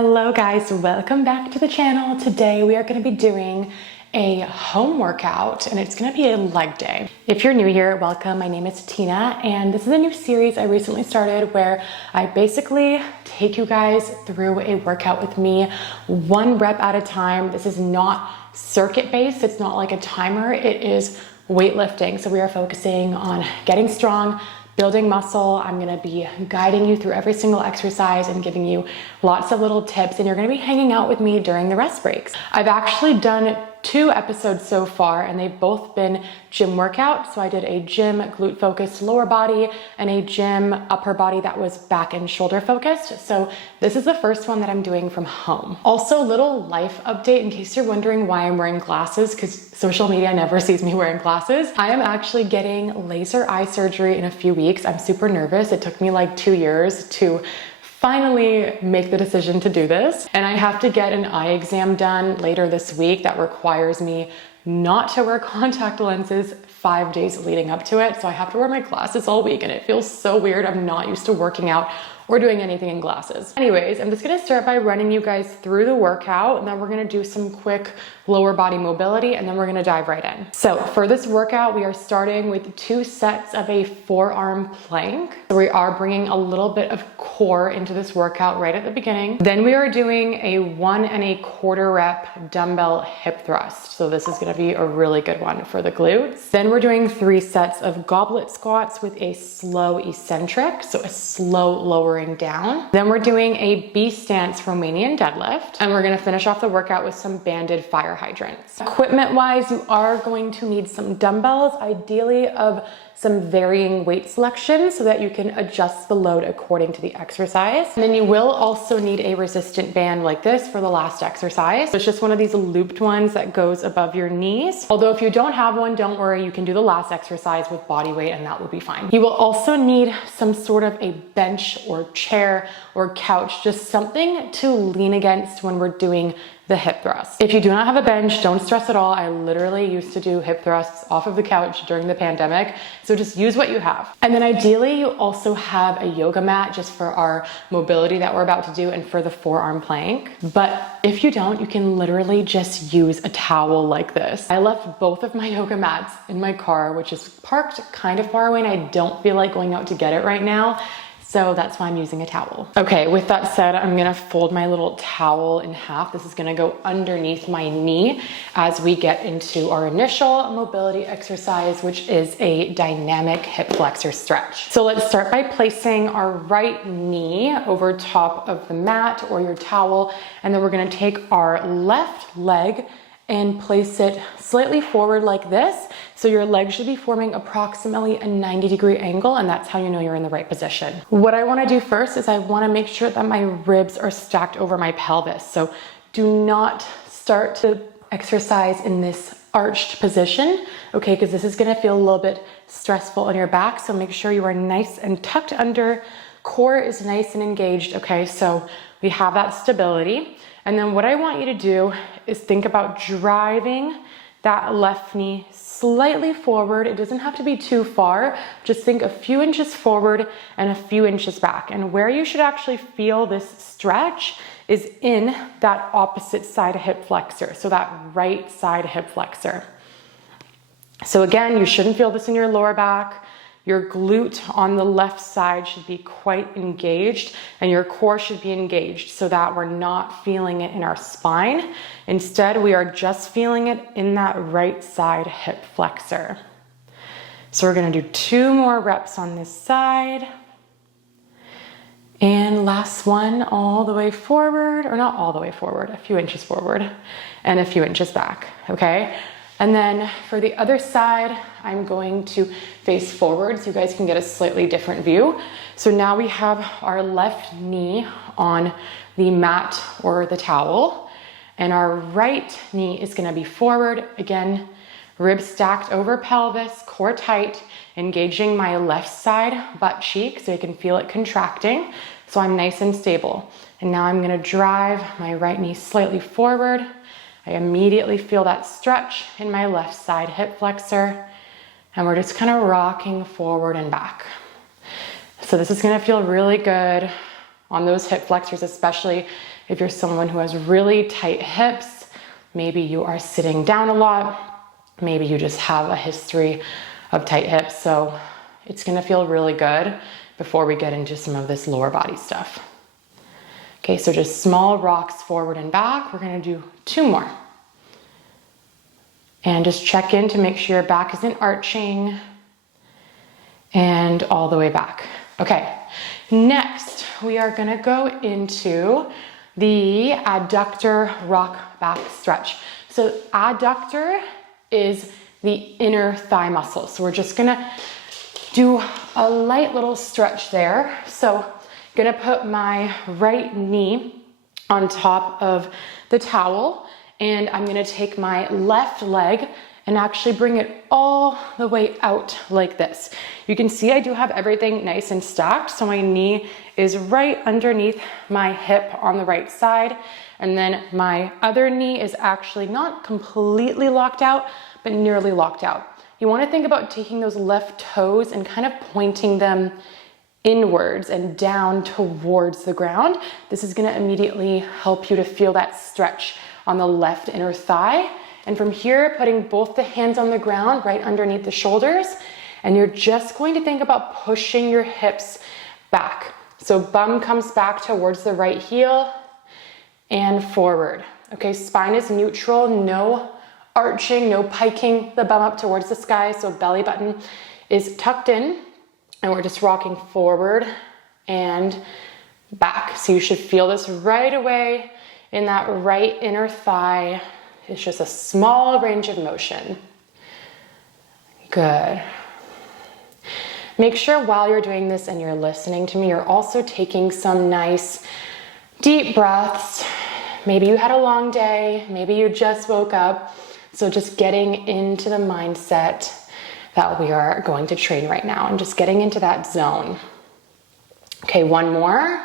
Hello guys, welcome back to the channel. Today we are going to be doing a home workout and it's going to be a leg day. If you're new here, welcome. My name is Tina and this is a new series I recently started where I basically take you guys through a workout with me, one rep at a time. This is not circuit based. It's not like a timer. It is weightlifting. So we are focusing on getting strong, building muscle. I'm gonna be guiding you through every single exercise and giving you lots of little tips, and you're gonna be hanging out with me during the rest breaks. I've actually done 2 episodes so far and they've both been gym workouts. So I did a gym glute focused lower body and a gym upper body that was back and shoulder focused. So this is the first one that I'm doing from home. Also, little life update in case you're wondering why I'm wearing glasses, because social media never sees me wearing glasses. I am actually getting laser eye surgery in a few weeks. I'm super nervous. It took me like 2 years to finally make the decision to do this. And I have to get an eye exam done later this week that requires me not to wear contact lenses 5 days leading up to it. So I have to wear my glasses all week and it feels so weird. I'm not used to working out or doing anything in glasses. Anyways, I'm just gonna start by running you guys through the workout and then we're gonna do some quick lower body mobility and then we're gonna dive right in. So for this workout, we are starting with 2 sets of a forearm plank. So we are bringing a little bit of core into this workout right at the beginning. Then we are doing a 1 1/4 rep dumbbell hip thrust. So this is gonna be a really good one for the glutes. Then we're doing 3 sets of goblet squats with a slow eccentric, so a slow lowering down. Then we're doing a B stance Romanian deadlift, and we're gonna finish off the workout with some banded fire hydrants. Equipment wise, you are going to need some dumbbells, ideally of some varying weight selections so that you can adjust the load according to the exercise. And then you will also need a resistant band like this for the last exercise. So it's just one of these looped ones that goes above your knees. Although if you don't have one, don't worry, you can do the last exercise with body weight and that will be fine. You will also need some sort of a bench or chair or couch, just something to lean against when we're doing the hip thrust. If you do not have a bench, don't stress at all. I literally used to do hip thrusts off of the couch during the pandemic. So just use what you have. And then ideally you also have a yoga mat just for our mobility that we're about to do and for the forearm plank. But if you don't, you can literally just use a towel like this. I left both of my yoga mats in my car, which is parked kind of far away and I don't feel like going out to get it right now. So that's why I'm using a towel. Okay, with that said, I'm gonna fold my little towel in half. This is gonna go underneath my knee as we get into our initial mobility exercise, which is a dynamic hip flexor stretch. So let's start by placing our right knee over top of the mat or your towel, and then we're gonna take our left leg and place it slightly forward like this. So your leg should be forming approximately a 90-degree angle, and that's how you know you're in the right position. What I wanna do first is I wanna make sure that my ribs are stacked over my pelvis. So do not start the exercise in this arched position, okay? Because this is gonna feel a little bit stressful on your back. So make sure you are nice and tucked under, core is nice and engaged, okay? So we have that stability. And then what I want you to do is think about driving that left knee slightly forward. It doesn't have to be too far. Just think a few inches forward and a few inches back. And where you should actually feel this stretch is in that opposite side hip flexor. So that right side hip flexor. So again, you shouldn't feel this in your lower back. Your glute on the left side should be quite engaged and your core should be engaged so that we're not feeling it in our spine. Instead, we are just feeling it in that right side hip flexor. So we're gonna do 2 more reps on this side. And last one, all the way forward, or not all the way forward, a few inches forward and a few inches back, okay? And then for the other side, I'm going to face forward so you guys can get a slightly different view. So now we have our left knee on the mat or the towel, and our right knee is gonna be forward. Again, ribs stacked over pelvis, core tight, engaging my left side butt cheek so you can feel it contracting. So I'm nice and stable. And now I'm gonna drive my right knee slightly forward. I immediately feel that stretch in my left side hip flexor, and we're just kind of rocking forward and back. So this is gonna feel really good on those hip flexors, especially If you're someone who has really tight hips, maybe you are sitting down a lot, maybe you just have a history of tight hips. So it's gonna feel really good before we get into some of this lower body stuff. Okay, so just small rocks forward and back. We're gonna do 2 more. And just check in to make sure your back isn't arching. And all the way back. Okay, next we are gonna go into the adductor rock back stretch. So adductor is the inner thigh muscle. So we're just gonna do a light little stretch there. So gonna put my right knee on top of the towel, and I'm gonna take my left leg and actually bring it all the way out like this. You can see I do have everything nice and stacked. So my knee is right underneath my hip on the right side. And then my other knee is actually not completely locked out, but nearly locked out. You wanna think about taking those left toes and kind of pointing them inwards and down towards the ground. This is gonna immediately help you to feel that stretch on the left inner thigh. And from here, putting both the hands on the ground right underneath the shoulders, and you're just going to think about pushing your hips back. So bum comes back towards the right heel and forward. Okay, spine is neutral, no arching, no piking the bum up towards the sky. So belly button is tucked in, and we're just rocking forward and back. So you should feel this right away in that right inner thigh. It's just a small range of motion. Good. Make sure while you're doing this and you're listening to me, you're also taking some nice deep breaths. Maybe you had a long day, maybe you just woke up. So just getting into the mindset that we are going to train right now and just getting into that zone. Okay, 1 more.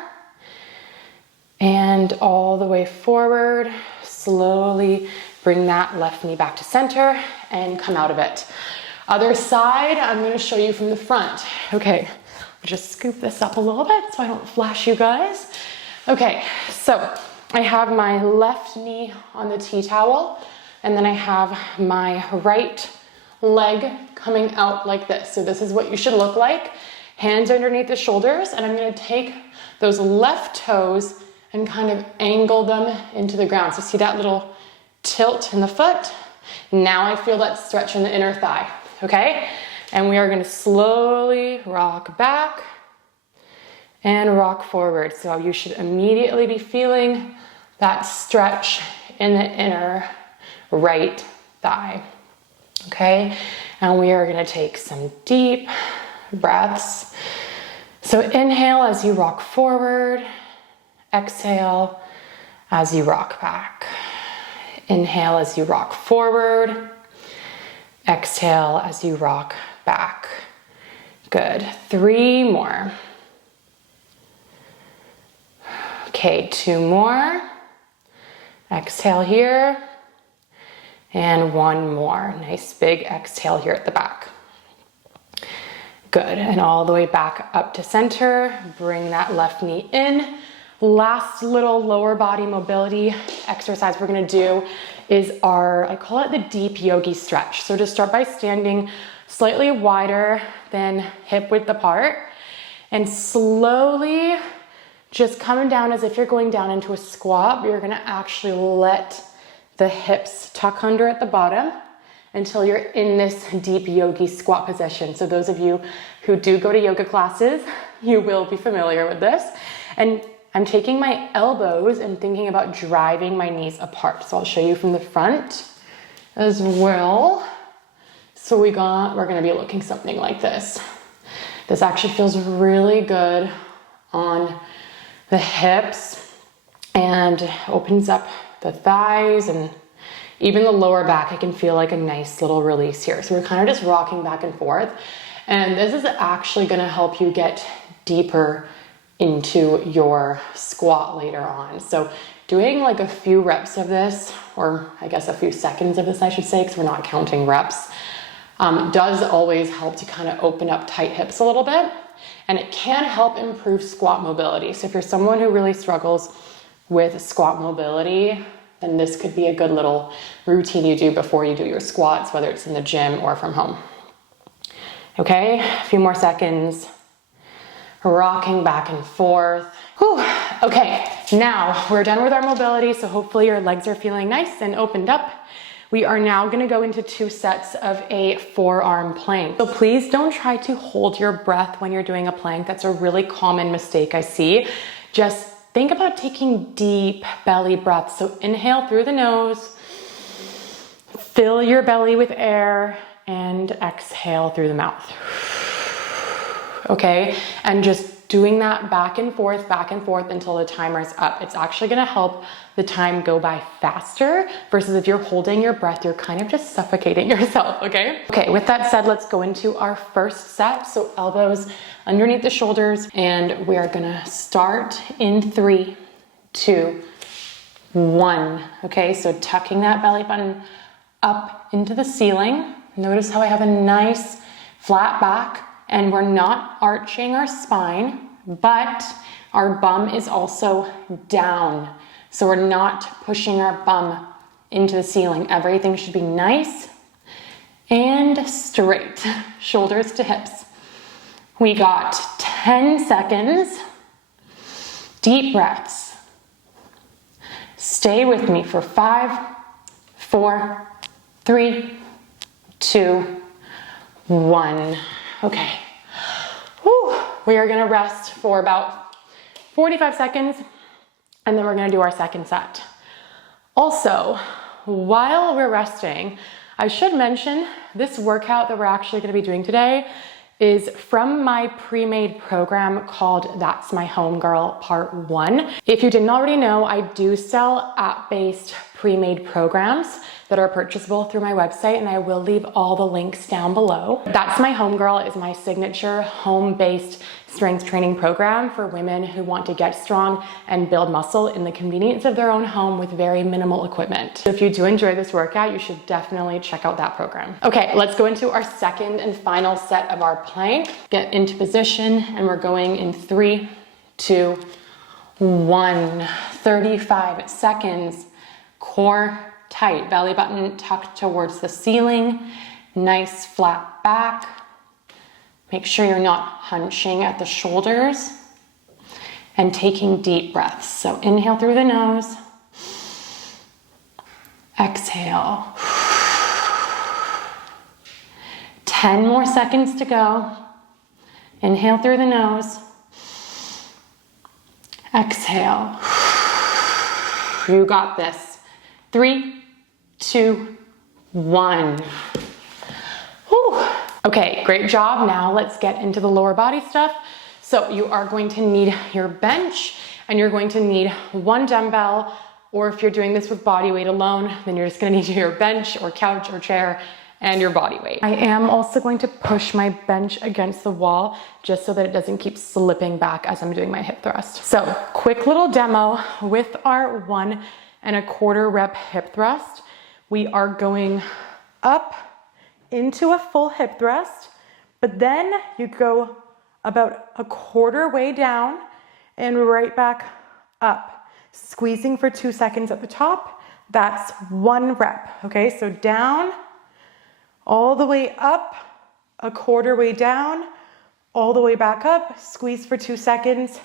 And all the way forward, slowly bring that left knee back to center and come out of it. Other side, I'm gonna show you from the front. Okay, I'll just scoop this up a little bit so I don't flash you guys. Okay, so I have my left knee on the tea towel, and then I have my right leg coming out like this. So this is what you should look like. Hands underneath the shoulders, and I'm gonna take those left toes and kind of angle them into the ground. So see that little tilt in the foot? Now I feel that stretch in the inner thigh, okay? And we are gonna slowly rock back and rock forward. So you should immediately be feeling that stretch in the inner right thigh, okay? And we are gonna take some deep breaths. So inhale as you rock forward, exhale as you rock back. Inhale as you rock forward. Exhale as you rock back. Good. 3 more. Okay, 2 more. Exhale here. And 1 more. Nice big exhale here at the back. Good. And all the way back up to center. Bring that left knee in. Last little lower body mobility exercise we're gonna do is I call it the deep yogi stretch. So just start by standing slightly wider than hip width apart, and slowly just coming down as if you're going down into a squat, but you're gonna actually let the hips tuck under at the bottom until you're in this deep yogi squat position. So those of you who do go to yoga classes, you will be familiar with this. And I'm taking my elbows and thinking about driving my knees apart. So I'll show you from the front as well. So we're gonna be looking something like this. This actually feels really good on the hips and opens up the thighs and even the lower back. I can feel like a nice little release here. So we're kind of just rocking back and forth. And this is actually gonna help you get deeper into your squat later on. So doing like a few reps of this, or I guess a few seconds of this, I should say, because we're not counting reps, does always help to kind of open up tight hips a little bit. And it can help improve squat mobility. So if you're someone who really struggles with squat mobility, then this could be a good little routine you do before you do your squats, whether it's in the gym or from home. Okay, a few more seconds. Rocking back and forth. Whew. Okay, now we're done with our mobility, so hopefully your legs are feeling nice and opened up. We are now gonna go into 2 sets of a forearm plank. So please don't try to hold your breath when you're doing a plank. That's a really common mistake I see. Just think about taking deep belly breaths. So inhale through the nose, fill your belly with air, and exhale through the mouth. Okay, and just doing that back and forth until the timer's up. It's actually gonna help the time go by faster versus if you're holding your breath, you're kind of just suffocating yourself, okay? Okay, with that said, let's go into our first set. So elbows underneath the shoulders, and we are gonna start in 3, 2, 1. Okay, so tucking that belly button up into the ceiling. Notice how I have a nice flat back, and we're not arching our spine, but our bum is also down. So we're not pushing our bum into the ceiling. Everything should be nice and straight, shoulders to hips. We got 10 seconds, deep breaths. Stay with me for 5, 4, 3, 2, 1. Okay. Whew. We are gonna rest for about 45 seconds, and then we're gonna do our second set. Also, while we're resting, I should mention this workout that we're actually gonna be doing today is from my pre-made program called That's My Homegirl Part 1. If you didn't already know, I do sell app-based pre-made programs that are purchasable through my website, and I will leave all the links down below. That's My Homegirl is my signature home-based strength training program for women who want to get strong and build muscle in the convenience of their own home with very minimal equipment. So if you do enjoy this workout, you should definitely check out that program. Okay, let's go into our second and final set of our plank. Get into position, and we're going in 3, 2, 1. 35 seconds. Core tight, belly button tucked towards the ceiling, nice flat back. Make sure you're not hunching at the shoulders, and taking deep breaths. So inhale through the nose, exhale. 10 more seconds to go. Inhale through the nose, exhale. You got this. 3, 2, 1. Whew. Okay, great job. Now let's get into the lower body stuff. So you are going to need your bench, and you're going to need 1 dumbbell, or if you're doing this with body weight alone, then you're just gonna need your bench or couch or chair and your body weight. I am also going to push my bench against the wall just so that it doesn't keep slipping back as I'm doing my hip thrust. So quick little demo with our 1 1/4 rep hip thrust. We are going up into a full hip thrust, but then you go about a quarter way down and right back up, squeezing for 2 seconds at the top. That's 1 rep. Okay, so down, all the way up, a quarter way down, all the way back up, squeeze for 2 seconds,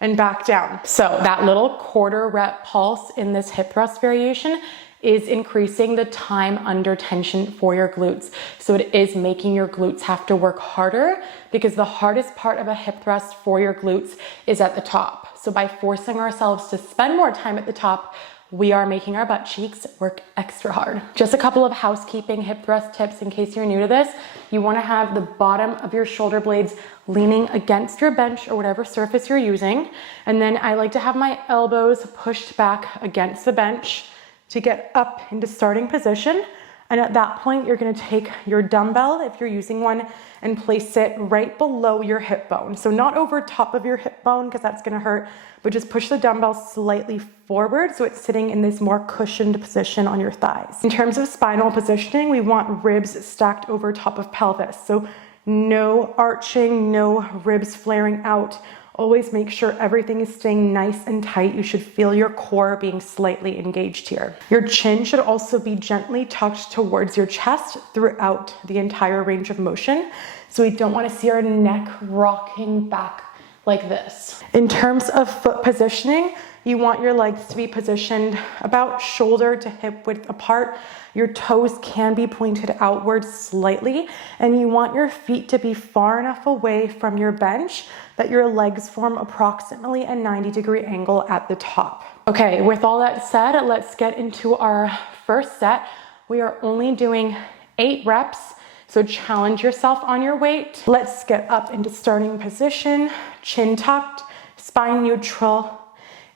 and back down. So that little quarter rep pulse in this hip thrust variation is increasing the time under tension for your glutes. So it is making your glutes have to work harder, because the hardest part of a hip thrust for your glutes is at the top. So by forcing ourselves to spend more time at the top, we are making our butt cheeks work extra hard. Just a couple of housekeeping hip thrust tips in case you're new to this. You wanna have the bottom of your shoulder blades leaning against your bench or whatever surface you're using. And then I like to have my elbows pushed back against the bench to get up into starting position. And at that point, you're gonna take your dumbbell, if you're using one, and place it right below your hip bone. So not over top of your hip bone, because that's gonna hurt, but just push the dumbbell slightly forward so it's sitting in this more cushioned position on your thighs. In terms of spinal positioning, we want ribs stacked over top of pelvis. So no arching, no ribs flaring out Always make sure everything is staying nice and tight. You should feel your core being slightly engaged here. Your chin should also be gently tucked towards your chest throughout the entire range of motion. So we don't want to see our neck rocking back like this. In terms of foot positioning, you want your legs to be positioned about shoulder to hip width apart. Your toes can be pointed outwards slightly, and you want your feet to be far enough away from your bench that your legs form approximately a 90-degree angle at the top. Okay, with all that said, let's get into our first set. We are only doing 8 reps, so challenge yourself on your weight. Let's get up into starting position, chin tucked, spine neutral,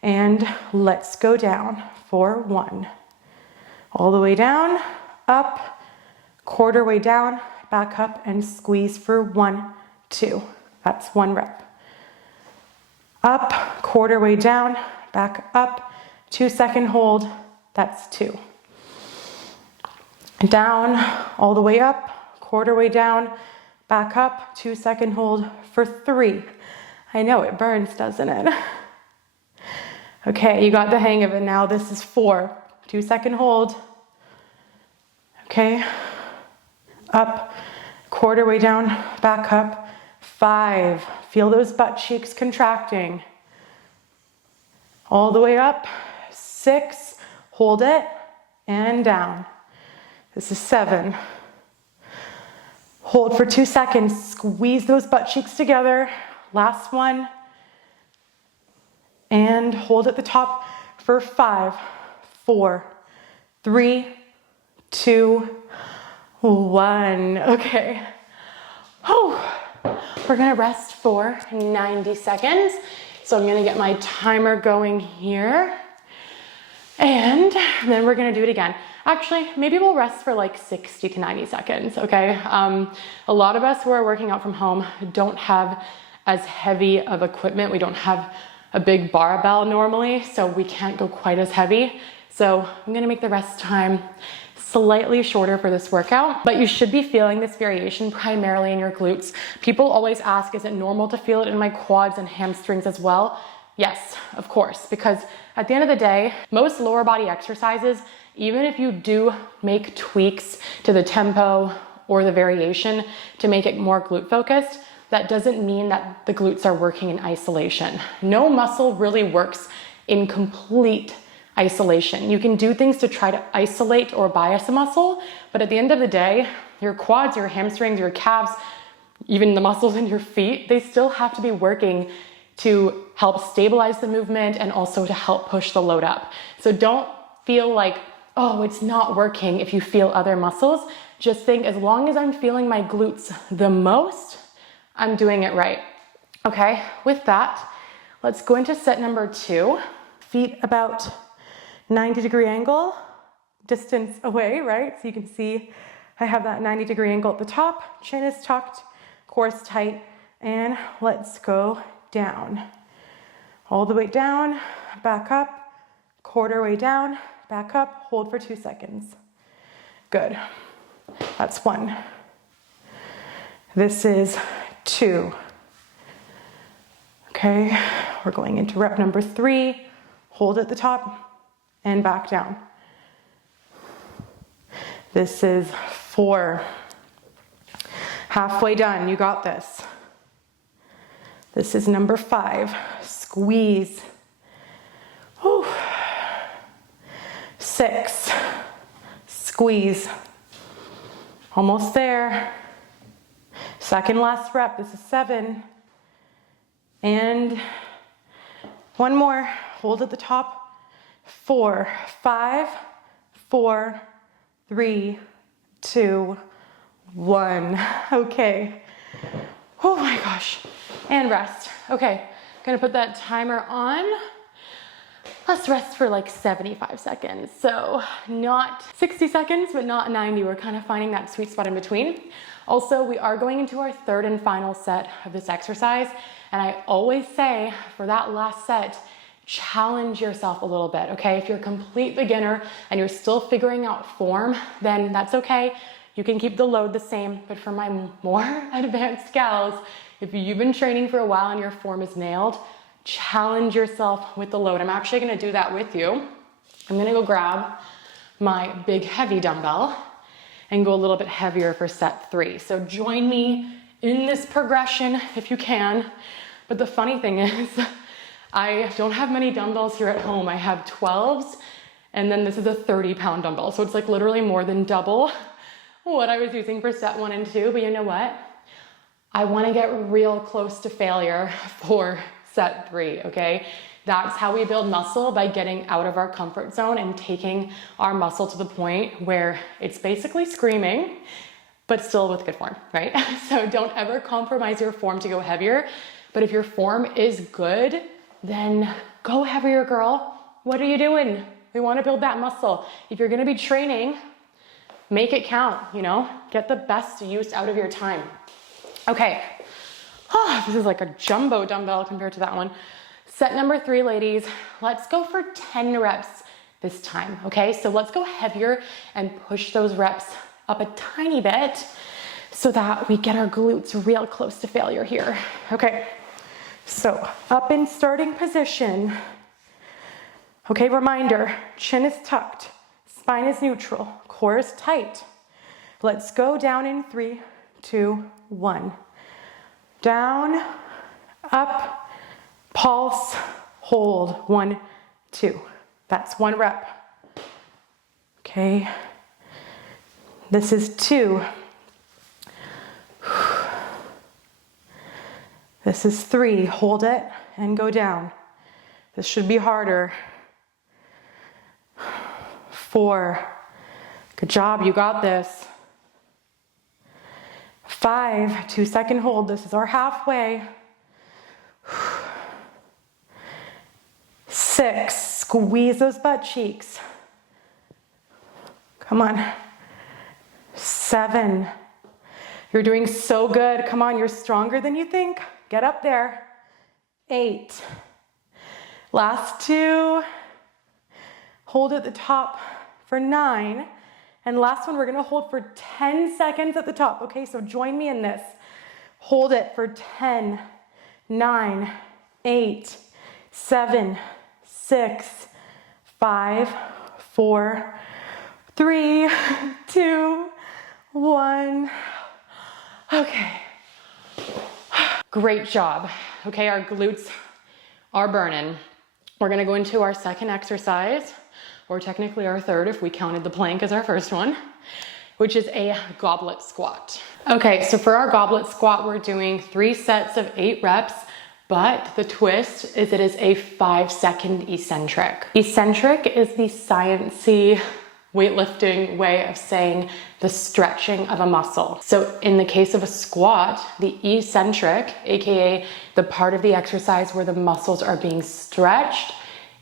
and let's go down for 1. All the way down, up, quarter way down, back up, and squeeze for 1, 2. That's 1 rep. Up, quarter way down, back up, 2-second hold, that's 2. Down, all the way up, quarter way down, back up, 2-second hold for 3. I know it burns, doesn't it? Okay, you got the hang of it now. This is 4. 2-second hold. Okay, up, quarter way down, back up, 5. Feel those butt cheeks contracting. All the way up, 6. Hold it, and down. This is 7. Hold for 2 seconds. Squeeze those butt cheeks together. Last one. And hold at the top for 5, 4, 3, 2, 1. Okay. We're gonna rest for 90 seconds. So I'm gonna get my timer going here. And then we're gonna do it again. Actually, maybe we'll rest for like 60 to 90 seconds, okay? A lot of us who are working out from home don't have as heavy of equipment. We don't have a big barbell normally, so we can't go quite as heavy. So I'm gonna make the rest time slightly shorter for this workout, but you should be feeling this variation primarily in your glutes. People always ask, is it normal to feel it in my quads and hamstrings as well? Yes, of course, because at the end of the day, most lower body exercises, even if you do make tweaks to the tempo or the variation to make it more glute focused, that doesn't mean that the glutes are working in isolation. No muscle really works in complete isolation. You can do things to try to isolate or bias a muscle, but at the end of the day, your quads, your hamstrings, your calves, even the muscles in your feet, they still have to be working to help stabilize the movement and also to help push the load up. So don't feel like, oh, it's not working if you feel other muscles. Just think, as long as I'm feeling my glutes the most, I'm doing it right. Okay, with that, let's go into set number 2. Feet about 90-degree angle, distance away, right? So you can see I have that 90-degree angle at the top, chin is tucked, core is tight, and let's go down. All the way down, back up, quarter way down, back up, hold for 2 seconds. Good, that's 1. This is 2. Okay, we're going into rep number 3. Hold at the top and back down. This is 4. Halfway done, you got this. This is number 5. Squeeze. Whew. 6. Squeeze. Almost there. Second last rep, this is 7. And 1 more, hold at the top. 4, 5, 4, 3, 2, 1. Okay. Oh my gosh. And rest. Okay, gonna put that timer on. Let's rest for like 75 seconds. So not 60 seconds, but not 90. We're kind of finding that sweet spot in between. Also, we are going into our 3rd and final set of this exercise. And I always say for that last set, challenge yourself a little bit, okay? If you're a complete beginner and you're still figuring out form, then that's okay. You can keep the load the same, but for my more advanced gals, if you've been training for a while and your form is nailed, challenge yourself with the load. I'm actually gonna do that with you. I'm gonna go grab my big heavy dumbbell and go a little bit heavier for set 3. So join me in this progression if you can. But the funny thing is, I don't have many dumbbells here at home. I have 12s, and then this is a 30-pound dumbbell. So it's like literally more than double what I was using for set 1 and 2. But you know what? I wanna get real close to failure for set 3, okay? That's how we build muscle, by getting out of our comfort zone and taking our muscle to the point where it's basically screaming, but still with good form, right? So don't ever compromise your form to go heavier. But if your form is good, then go heavier, girl. What are you doing? We want to build that muscle. If you're going to be training, make it count, you know? Get the best use out of your time. Okay. Oh, this is like a jumbo dumbbell compared to that one. Set number 3, ladies, let's go for 10 reps this time, okay? So let's go heavier and push those reps up a tiny bit so that we get our glutes real close to failure here. Okay, so up in starting position. Okay, reminder, chin is tucked, spine is neutral, core is tight. Let's go down in 3, 2, 1. Down, up, pulse, hold, 1, 2. That's 1 rep. Okay. This is 2. This is 3. Hold it and go down. This should be harder. 4. Good job, you got this. 5, 2-second hold. This is our halfway. 6, squeeze those butt cheeks. Come on. 7, you're doing so good. Come on, you're stronger than you think. Get up there. 8, last 2. Hold at the top for 9. And last one, we're gonna hold for 10 seconds at the top. Okay, so join me in this. Hold it for 10, 9, 8, 7, 6, 5, 4, 3, 2, 1. Okay. Great job. Okay, our glutes are burning. We're gonna go into our second exercise, or technically our third if we counted the plank as our first one, which is a goblet squat. Okay, so for our goblet squat, we're doing 3 sets of 8 reps. But the twist is it is a 5-second eccentric. Eccentric is the sciencey weightlifting way of saying the stretching of a muscle. So in the case of a squat, the eccentric, AKA the part of the exercise where the muscles are being stretched,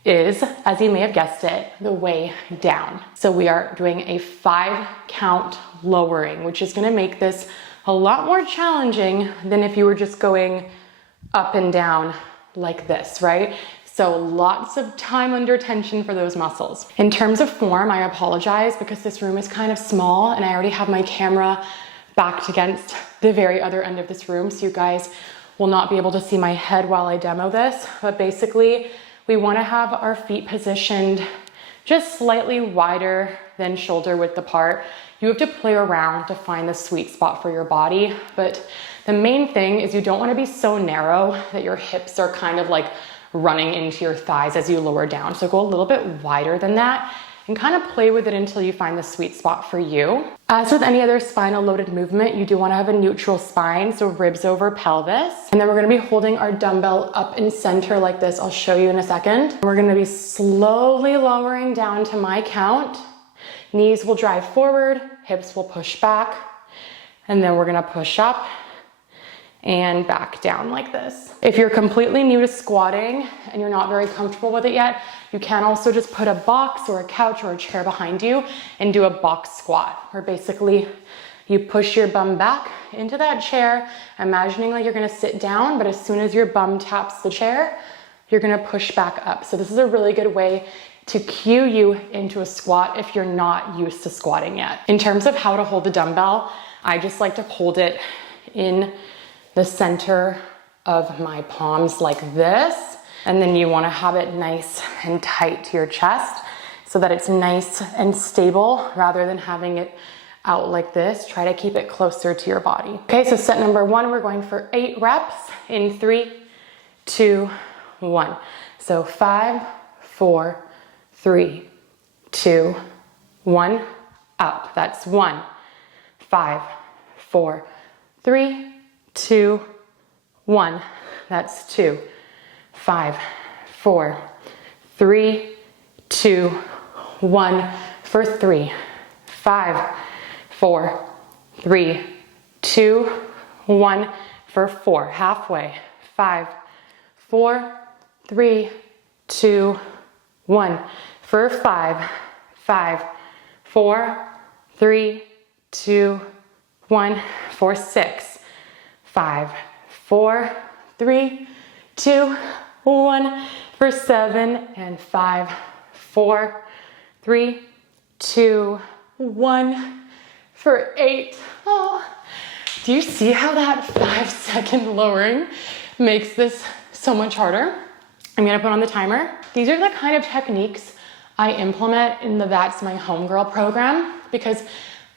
is, as you may have guessed it, the way down. So we are doing a 5-count lowering, which is gonna make this a lot more challenging than if you were just going up and down like this, right? So lots of time under tension for those muscles. In terms of form, I apologize because this room is kind of small and I already have my camera backed against the very other end of this room, so you guys will not be able to see my head while I demo this. But basically, we want to have our feet positioned just slightly wider than shoulder width apart. You have to play around to find the sweet spot for your body, but the main thing is you don't want to be so narrow that your hips are kind of like running into your thighs as you lower down. So go a little bit wider than that and kind of play with it until you find the sweet spot for you. As with any other spinal loaded movement, you do want to have a neutral spine, so ribs over pelvis. And then we're going to be holding our dumbbell up in center like this. I'll show you in a second. We're going to be slowly lowering down to my count. Knees will drive forward, hips will push back, and then we're going to push up and back down like this. If you're completely new to squatting and you're not very comfortable with it yet, you can also just put a box or a couch or a chair behind you and do a box squat, where basically you push your bum back into that chair, imagining like you're gonna sit down, but as soon as your bum taps the chair, you're gonna push back up. So this is a really good way to cue you into a squat if you're not used to squatting yet. In terms of how to hold the dumbbell, I just like to hold it in the center of my palms like this. And then you wanna have it nice and tight to your chest so that it's nice and stable rather than having it out like this. Try to keep it closer to your body. Okay, so set number 1, we're going for 8 reps in 3, 2, 1. So 5, 4, 3, 2, 1, up. That's 1, 5, 4, 3, 2, 1. That's 2, 5, 4, 3, 2, 1 for 3, 5, 4, 3, 2, 1 for 4. Halfway. 5, 4, 3, 2, 1 for 5, 5, 4, 3, 2, 1 for 6, 5, 4, 3, 2, 1 for 7, and 5, 4, 3, 2, 1 for 8. Oh, do you see how that 5-second lowering makes this so much harder? I'm gonna put on the timer. These are the kind of techniques I implement in the That's My Homegirl program, because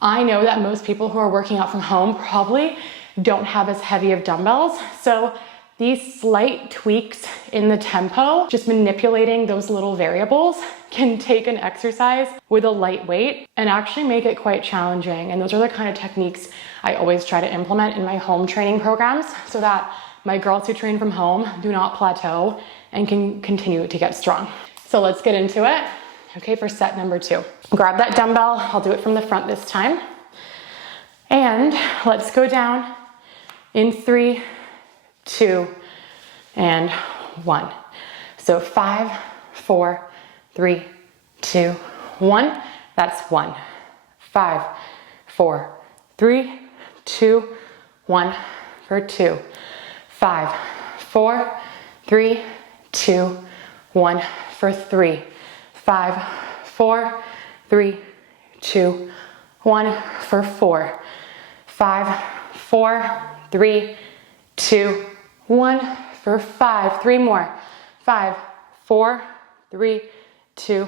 I know that most people who are working out from home probably don't have as heavy of dumbbells. So these slight tweaks in the tempo, just manipulating those little variables, can take an exercise with a light weight and actually make it quite challenging. And those are the kind of techniques I always try to implement in my home training programs so that my girls who train from home do not plateau and can continue to get strong. So let's get into it. Okay, for set number 2. Grab that dumbbell. I'll do it from the front this time. And let's go down in 3, 2, and 1. So 5, 4, 3, 2, 1. That's 1. 5, 4, 3, 2, 1 for 2. 5, 4, 3, 2, 1 for 3. 5, 4, 3, 2, 1 for 4. 5, 4, 3, 2, 1 for 5. 3 more. 5, 4, 3, 2,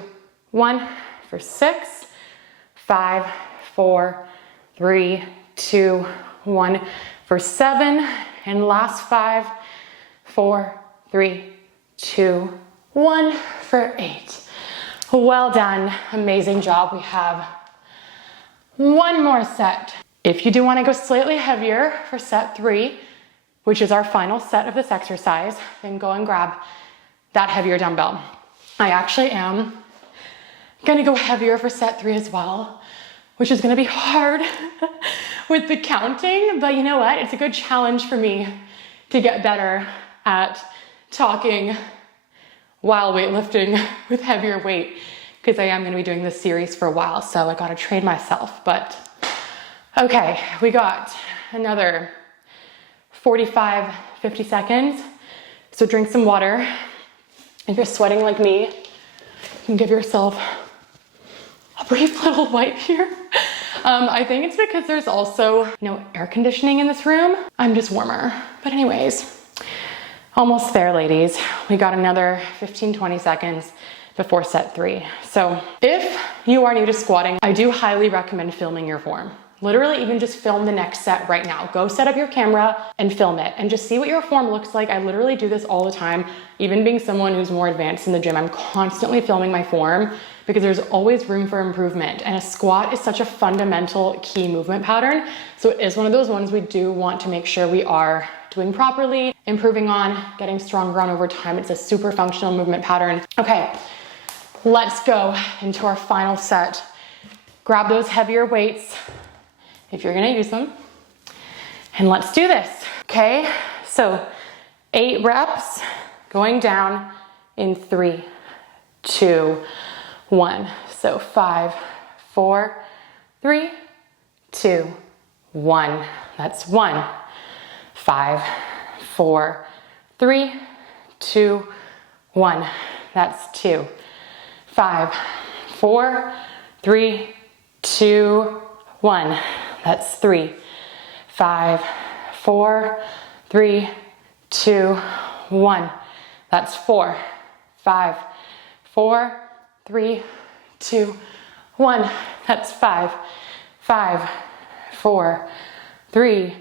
1 for 6. 5, 4, 3, 2, 1 for 7. And last 5, 4, 3, 2, 1 for 8. Well done. Amazing job. We have one more set. If you do want to go slightly heavier for set 3, which is our final set of this exercise, then go and grab that heavier dumbbell. I actually am gonna go heavier for set 3 as well, which is gonna be hard with the counting, but you know what? It's a good challenge for me to get better at talking while weightlifting with heavier weight, because I am gonna be doing this series for a while, so I gotta train myself. But okay, we got another 45, 50 seconds. So drink some water. If you're sweating like me, you can give yourself a brief little wipe here. I think it's because there's also no air conditioning in this room. I'm just warmer. But anyways, almost there, ladies. We got another 15, 20 seconds before set 3. So if you are new to squatting, I do highly recommend filming your form. Literally even just film the next set right now. Go set up your camera and film it and just see what your form looks like. I literally do this all the time. Even being someone who's more advanced in the gym, I'm constantly filming my form because there's always room for improvement. And a squat is such a fundamental key movement pattern. So it is one of those ones we do want to make sure we are doing properly, improving on, getting stronger on over time. It's a super functional movement pattern. Okay, let's go into our final set. Grab those heavier weights if you're gonna use them, and let's do this. Okay, so 8 reps going down in 3, 2, 1. So 5, 4, 3, 2, 1. That's 1. 5, 4, 3, 2, 1. That's 2. 5, 4, 3, 2, 1. That's 3, 5, 4, 3, 2, 1. That's 4, 5, 4, 3, 2, 1. That's 5, 5, 4, 3,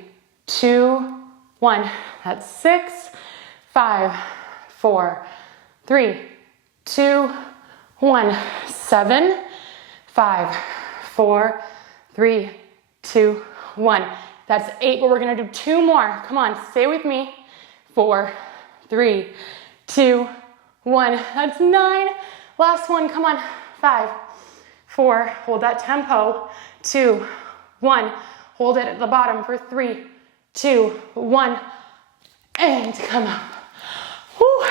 2, 1. That's 6, 5, 4, 3, 2, 1. 7, 5, 4, 3, 2, 1. That's 8, but we're gonna do 2 more. Come on, stay with me. 4, 3, 2, 1. That's 9. Last one, come on. 5, 4, hold that tempo. 2, 1. Hold it at the bottom for 3, 2, 1. And come up. Whew.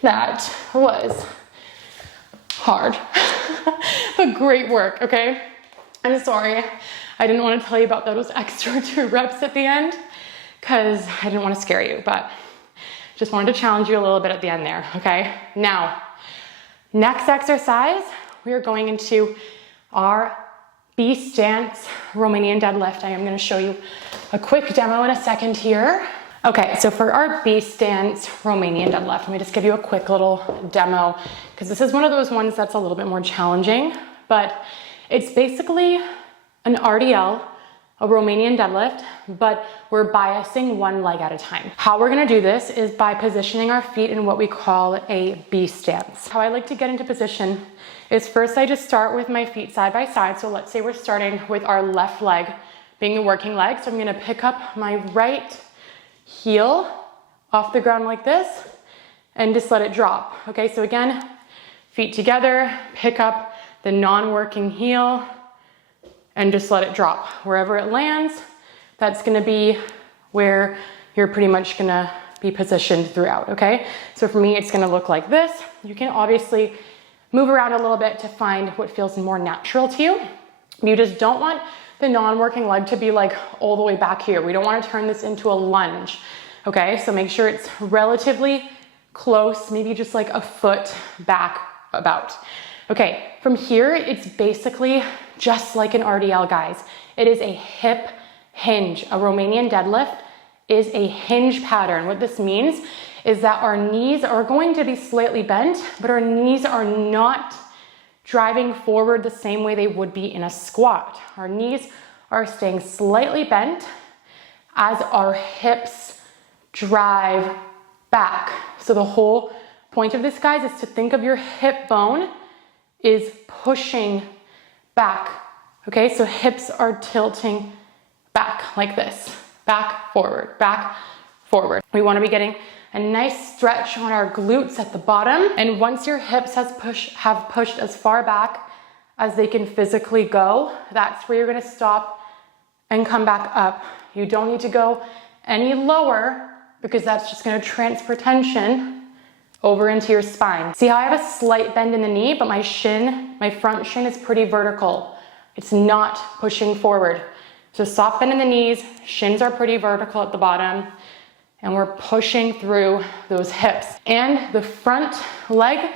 That was hard, but great work, okay? I'm sorry, I didn't want to tell you about those extra 2 reps at the end because I didn't want to scare you, but just wanted to challenge you a little bit at the end there, okay? Now, next exercise, we are going into our B stance Romanian deadlift. I am going to show you a quick demo in a second here. Okay, so for our B stance Romanian deadlift, let me just give you a quick little demo because this is one of those ones that's a little bit more challenging, but it's basically an RDL, a Romanian deadlift, but we're biasing one leg at a time. How we're gonna do this is by positioning our feet in what we call a B stance. How I like to get into position is first I just start with my feet side by side. So let's say we're starting with our left leg being the working leg. So I'm gonna pick up my right heel off the ground like this and just let it drop. Okay, so again, feet together, pick up the non-working heel and just let it drop. Wherever it lands, that's gonna be where you're pretty much gonna be positioned throughout, okay? So for me, it's gonna look like this. You can obviously move around a little bit to find what feels more natural to you. You just don't want the non-working leg to be like all the way back here. We don't wanna turn this into a lunge, okay? So make sure it's relatively close, maybe just like a foot back about. Okay, from here, it's basically just like an RDL, guys. It is a hip hinge. A Romanian deadlift is a hinge pattern. What this means is that our knees are going to be slightly bent, but our knees are not driving forward the same way they would be in a squat. Our knees are staying slightly bent as our hips drive back. So the whole point of this, guys, is to think of your hip bone is pushing back. Okay, so hips are tilting back like this. Back, forward, back, forward. We want to be getting a nice stretch on our glutes at the bottom. And once your hips have pushed as far back as they can physically go, that's where you're going to stop and come back up. You don't need to go any lower because that's just going to transfer tension over into your spine. See how I have a slight bend in the knee, but my front shin is pretty vertical. It's not pushing forward. So soft bend in the knees, shins are pretty vertical at the bottom, and we're pushing through those hips. And the front leg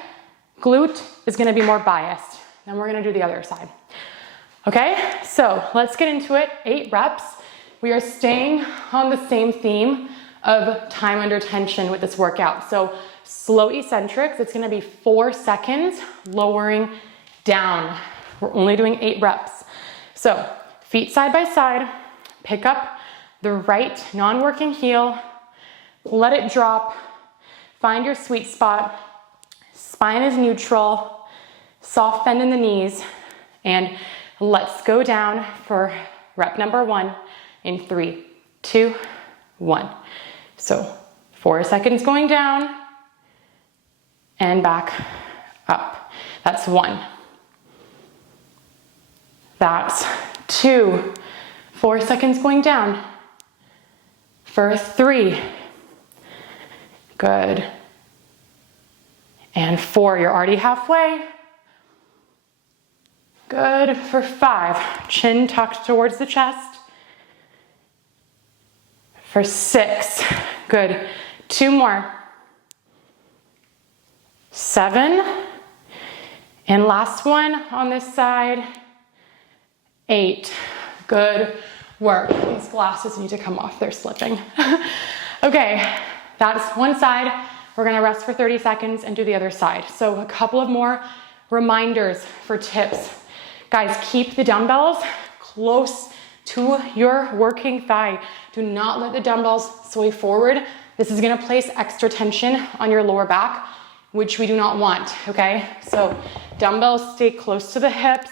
glute is gonna be more biased. Then we're gonna do the other side. Okay, so let's get into it. 8 reps. We are staying on the same theme of time under tension with this workout. So slow eccentrics, it's gonna be 4 seconds, lowering down. We're only doing 8 reps. So feet side by side, pick up the right non-working heel, let it drop, find your sweet spot, spine is neutral, soft bend in the knees, and let's go down for rep number 1 in 3, 2, 1. So 4 seconds going down and back up. That's 1. That's 2. 4 seconds going down. For 3. Good. And 4, you're already halfway. Good. For 5, chin tucked towards the chest. For 6, good. 2 more. 7, And last one on this side, 8. Good work. These glasses need to come off, they're slipping. Okay, that's one side. We're gonna rest for 30 seconds and do the other side. So a couple of more reminders for tips. Guys, keep the dumbbells close to your working thigh. Do not let the dumbbells sway forward. This is gonna place extra tension on your lower back, which we do not want, okay? So dumbbells stay close to the hips.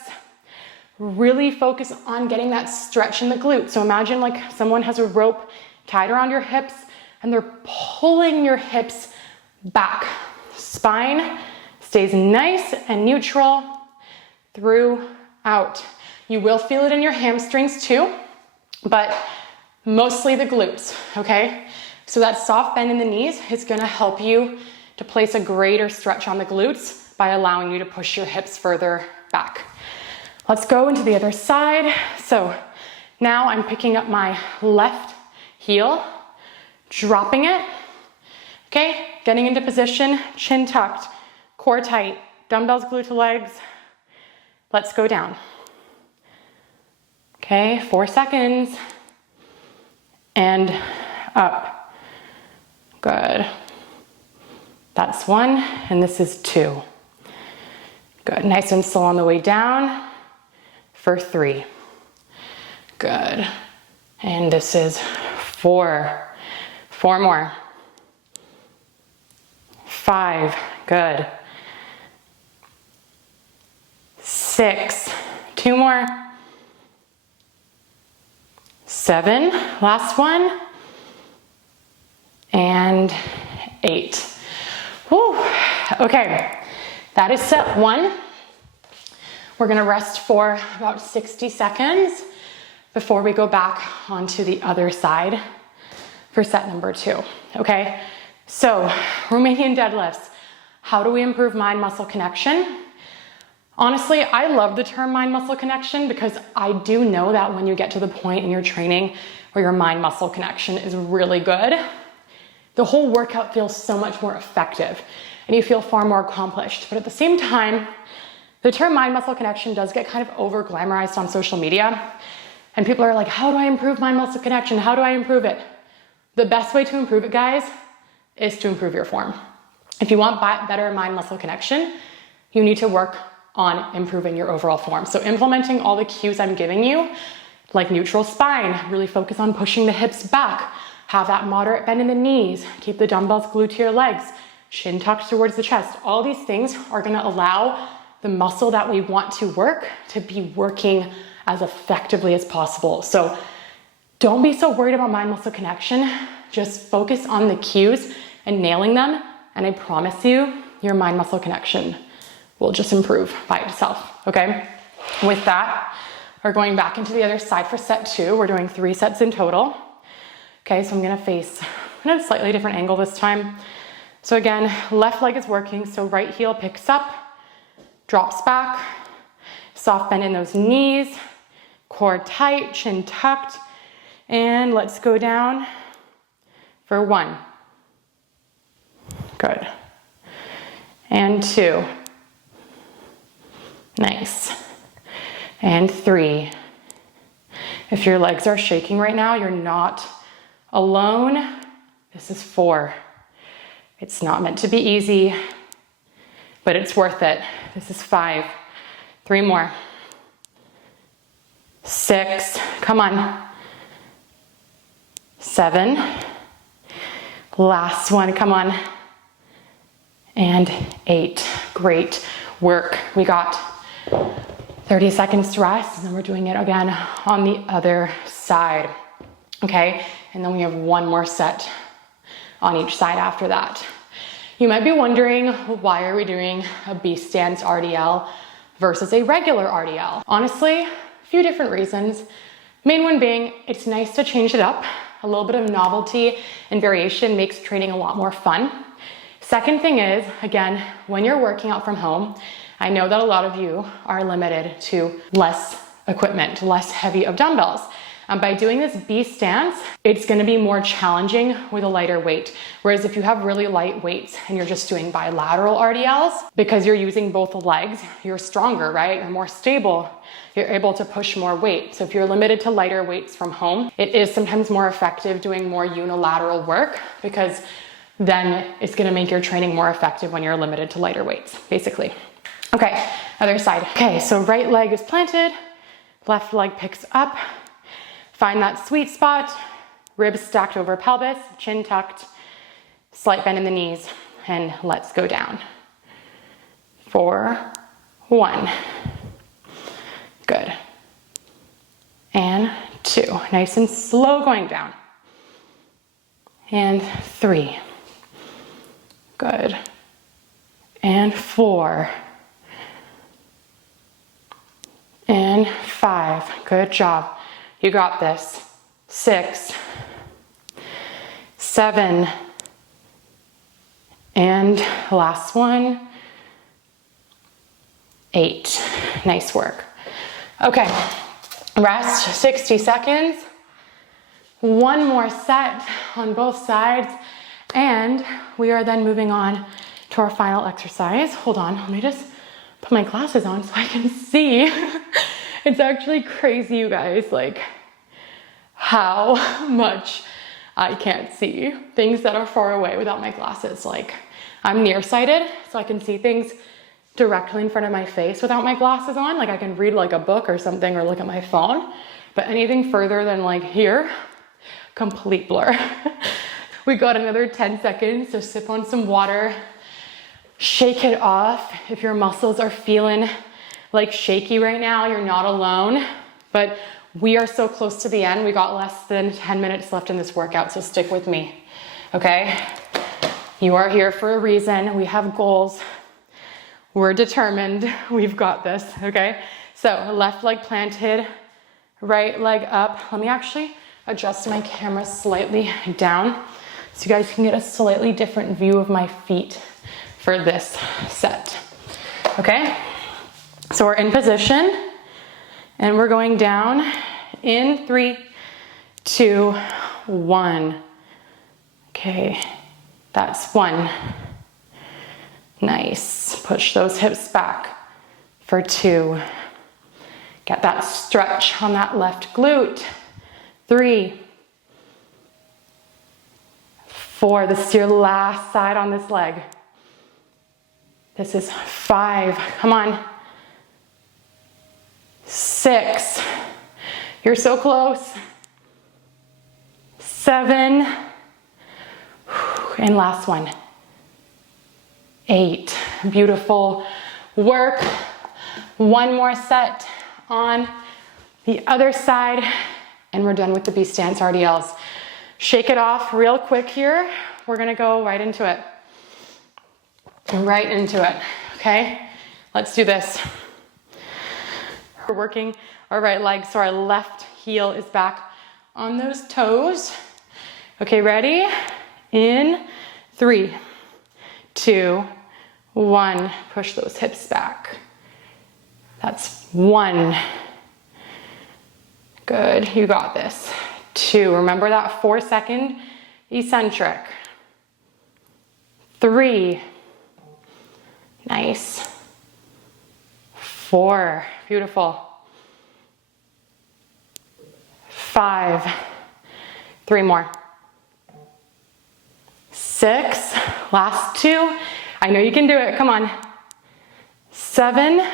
Really focus on getting that stretch in the glute. So imagine like someone has a rope tied around your hips and they're pulling your hips back. Spine stays nice and neutral throughout. You will feel it in your hamstrings too, but mostly the glutes, okay? So that soft bend in the knees is gonna help you to place a greater stretch on the glutes by allowing you to push your hips further back. Let's go into the other side. So now I'm picking up my left heel, dropping it, okay? Getting into position, chin tucked, core tight, dumbbells glued to legs. Let's go down. Okay, 4 seconds. And up. Good. That's 1, and this is 2. Good, nice and slow on the way down for 3. Good. And this is 4. 4 more. 5, good. 6, 2 more. 7, last one. And 8. Whew. Okay, that is set 1. We're gonna rest for about 60 seconds before we go back onto the other side for set number 2, okay? So, Romanian deadlifts. How do we improve mind-muscle connection? Honestly, I love the term mind-muscle connection because I do know that when you get to the point in your training where your mind-muscle connection is really good, the whole workout feels so much more effective and you feel far more accomplished. But at the same time, the term mind-muscle connection does get kind of over-glamorized on social media. And people are like, how do I improve mind-muscle connection? How do I improve it? The best way to improve it, guys, is to improve your form. If you want better mind-muscle connection, you need to work on improving your overall form. So implementing all the cues I'm giving you, like neutral spine, really focus on pushing the hips back, have that moderate bend in the knees, keep the dumbbells glued to your legs, chin tucked towards the chest. All these things are gonna allow the muscle that we want to work to be working as effectively as possible. So don't be so worried about mind-muscle connection. Just focus on the cues and nailing them, and I promise you, your mind-muscle connection will just improve by itself, okay? With that, we're going back into the other side for set 2. We're doing 3 sets in total. Okay, so I'm gonna face a slightly different angle this time. So again, left leg is working, so right heel picks up, drops back, soft bend in those knees, core tight, chin tucked, and let's go down for 1. Good. And 2. Nice. And 3. If your legs are shaking right now, you're not alone. This is 4. It's not meant to be easy, but it's worth it. This is 5. 3 more. 6. Come on. 7. Last one. Come on. And 8. Great work. We got 30 seconds to rest, and then we're doing it again on the other side. Okay? And then we have 1 more set on each side after that. You might be wondering, why are we doing a beast stance RDL versus a regular RDL? Honestly, a few different reasons. Main one being, it's nice to change it up. A little bit of novelty and variation makes training a lot more fun. Second thing is, again, when you're working out from home, I know that a lot of you are limited to less equipment, less heavy of dumbbells. By doing this B stance, it's gonna be more challenging with a lighter weight. Whereas if you have really light weights and you're just doing bilateral RDLs, because you're using both legs, you're stronger, right? You're more stable. You're able to push more weight. So if you're limited to lighter weights from home, it is sometimes more effective doing more unilateral work, because then it's gonna make your training more effective when you're limited to lighter weights, basically. Okay, other side. Okay, so right leg is planted, left leg picks up. Find that sweet spot, ribs stacked over pelvis, chin tucked, slight bend in the knees, and let's go down. 4, 1. Good. And 2. Nice and slow going down. And 3. Good. And 4. And 5. Good job. You got this. 6. 7. And last one. 8. Nice work. Okay, rest 60 seconds. One more set on both sides, and we are then moving on to our final exercise. Hold on, let me just put my glasses on so I can see. It's actually crazy, you guys, like how much I can't see things that are far away without my glasses. Like, I'm nearsighted, so I can see things directly in front of my face without my glasses on. Like, I can read like a book or something or look at my phone, but anything further than like here, complete blur. We got another 10 seconds, so sip on some water, shake it off. If your muscles are feeling like shaky right now, you're not alone, but we are so close to the end. We got less than 10 minutes left in this workout, so stick with me, okay? You are here for a reason. We have goals. We're determined. We've got this, okay? So left leg planted, right leg up. Let me actually adjust my camera slightly down so you guys can get a slightly different view of my feet for this set, okay? So we're in position and we're going down in 3, 2, 1. Okay, that's 1. Nice. Push those hips back for 2. Get that stretch on that left glute. 3, 4. This is your last side on this leg. This is 5. Come on. 6. You're so close. 7. And last one. 8. Beautiful work. One more set on the other side, and we're done with the B stance RDLs. Shake it off real quick here. We're gonna go right into it. Right into it, okay? Let's do this. We're working our right leg, so our left heel is back on those toes. Okay, ready? In 3, 2, 1. Push those hips back. That's 1. Good, you got this. 2, remember that 4-second eccentric. 3, nice. 4, beautiful. 5, 3 more. 6, last 2. I know you can do it, come on. 7,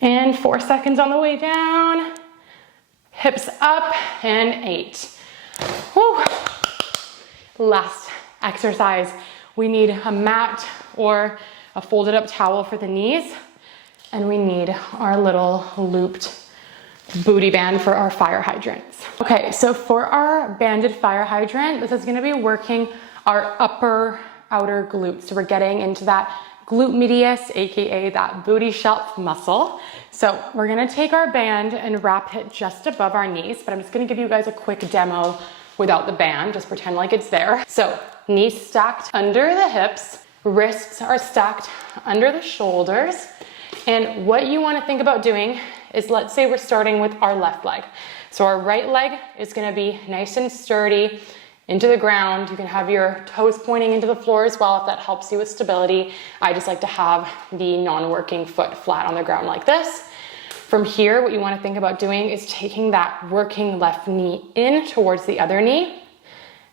and 4 seconds on the way down. Hips up, and 8. Woo. Last exercise. We need a mat or a folded up towel for the knees, and we need our little looped booty band for our fire hydrants. Okay, so for our banded fire hydrant, this is gonna be working our upper outer glutes. So we're getting into that glute medius, AKA that booty shelf muscle. So we're gonna take our band and wrap it just above our knees, but I'm just gonna give you guys a quick demo without the band, just pretend like it's there. So knees stacked under the hips, wrists are stacked under the shoulders. And what you wanna think about doing is, let's say we're starting with our left leg. So our right leg is gonna be nice and sturdy into the ground. You can have your toes pointing into the floor as well if that helps you with stability. I just like to have the non-working foot flat on the ground like this. From here, what you wanna think about doing is taking that working left knee in towards the other knee,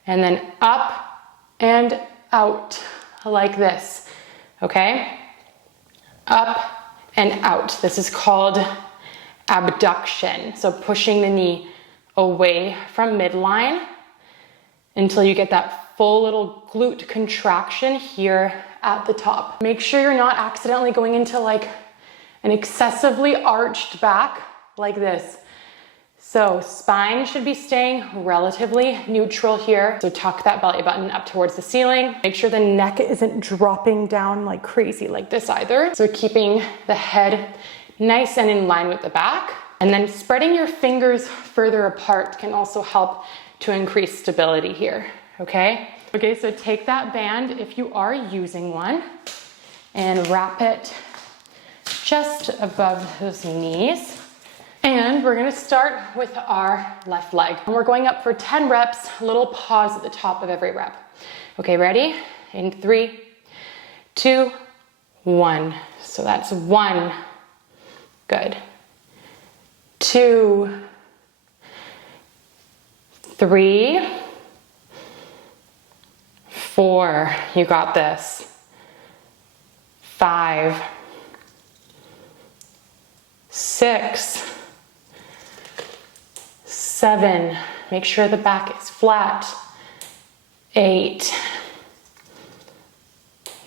and then up and out like this, okay? Up and out. This is called abduction. So pushing the knee away from midline until you get that full little glute contraction here at the top. Make sure you're not accidentally going into like an excessively arched back like this. So spine should be staying relatively neutral here. So tuck that belly button up towards the ceiling. Make sure the neck isn't dropping down like crazy like this either. So keeping the head nice and in line with the back. And then spreading your fingers further apart can also help to increase stability here, okay? Okay, so take that band if you are using one and wrap it just above those knees. And we're gonna start with our left leg. And we're going up for 10 reps, a little pause at the top of every rep. Okay, ready? In 3, 2, 1. So that's 1. Good. 2, 3, 4. You got this. 5, 6, 7, make sure the back is flat. 8,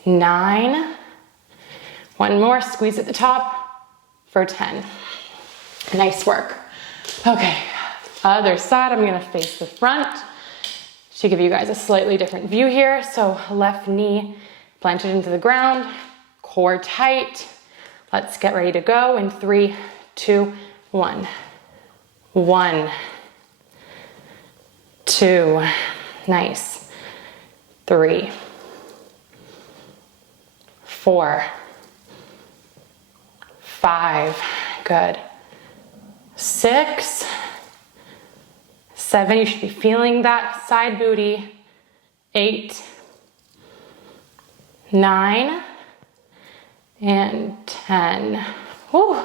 9, one more, squeeze at the top for 10. Nice work. Okay, other side, I'm gonna face the front to give you guys a slightly different view here. So left knee planted into the ground, core tight. Let's get ready to go in 3, 2, 1. 1, 2, nice. 3, 4, 5, good. 6, 7, you should be feeling that side booty. 8, 9, and 10. Woo.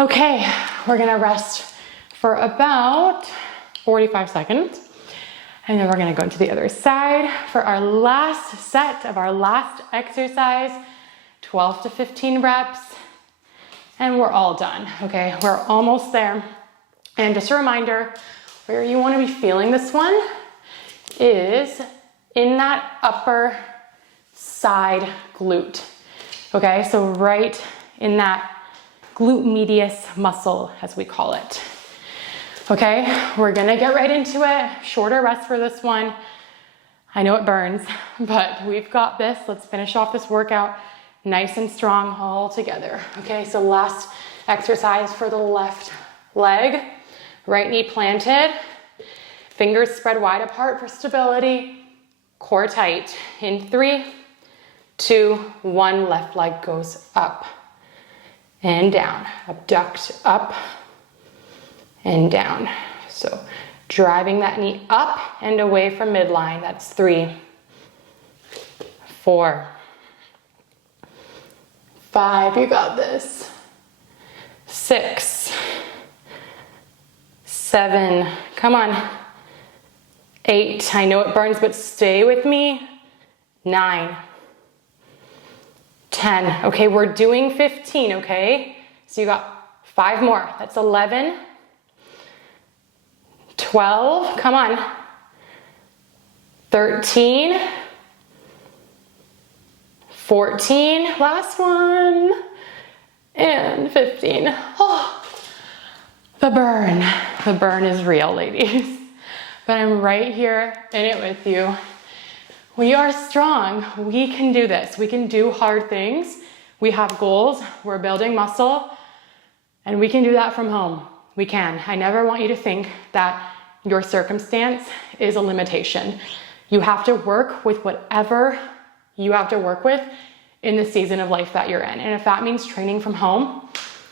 Okay, we're gonna rest for about 45 seconds. And then we're gonna go to the other side for our last set of our last exercise, 12 to 15 reps. And we're all done, okay? We're almost there. And just a reminder, where you wanna be feeling this one is in that upper side glute. Okay, so right in that glute medius muscle, as we call it. Okay, we're gonna get right into it. Shorter rest for this one. I know it burns, but we've got this. Let's finish off this workout nice and strong all together. Okay, so last exercise for the left leg. Right knee planted, fingers spread wide apart for stability, core tight. In 3, 2, 1, left leg goes up and down. Abduct up and down. So driving that knee up and away from midline. That's 3, 4, 5, you got this. 6, 7, come on. 8, I know it burns, but stay with me. 9, 10. Okay, we're doing 15, okay? So you got 5 more. That's 11, 12, come on. 13, 14, last one, and 15. Oh, the burn is real, ladies. But I'm right here in it with you. We are strong. We can do this. We can do hard things. We have goals. We're building muscle. And we can do that from home. We can. I never want you to think that your circumstance is a limitation. You have to work with whatever you have to work with in the season of life that you're in. And if that means training from home,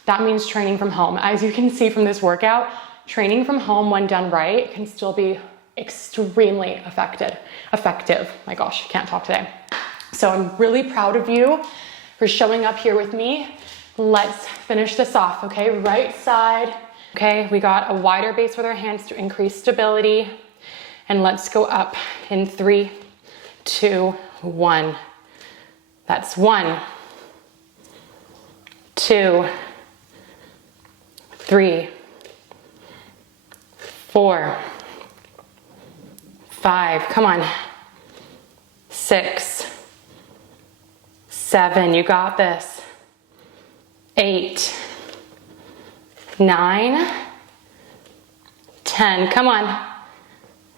that means training from home. As you can see from this workout, training from home when done right can still be extremely effective. My gosh, I can't talk today. So I'm really proud of you for showing up here with me. Let's finish this off, okay? Right side. Okay, we got a wider base with our hands to increase stability. And let's go up in 3, 2, 1. That's 1, 2, 3, 4, 5, come on, 6, 7, you got this, 8, 9, 10, come on,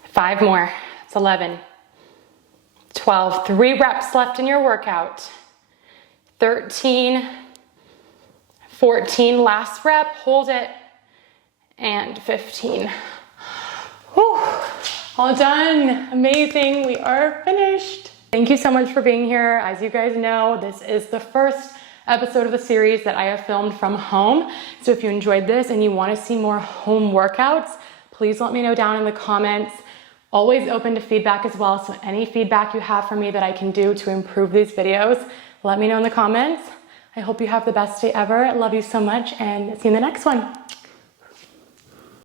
5 more, it's 11, 12, 3 reps left in your workout, 13, 14, last rep, hold it, and 15. Whew. All done, amazing, we are finished. Thank you so much for being here. As you guys know, this is the first episode of the series that I have filmed from home. So if you enjoyed this and you want to see more home workouts, please let me know down in the comments. Always open to feedback as well. So any feedback you have for me that I can do to improve these videos, let me know in the comments. I hope you have the best day ever. I love you so much and see you in the next one.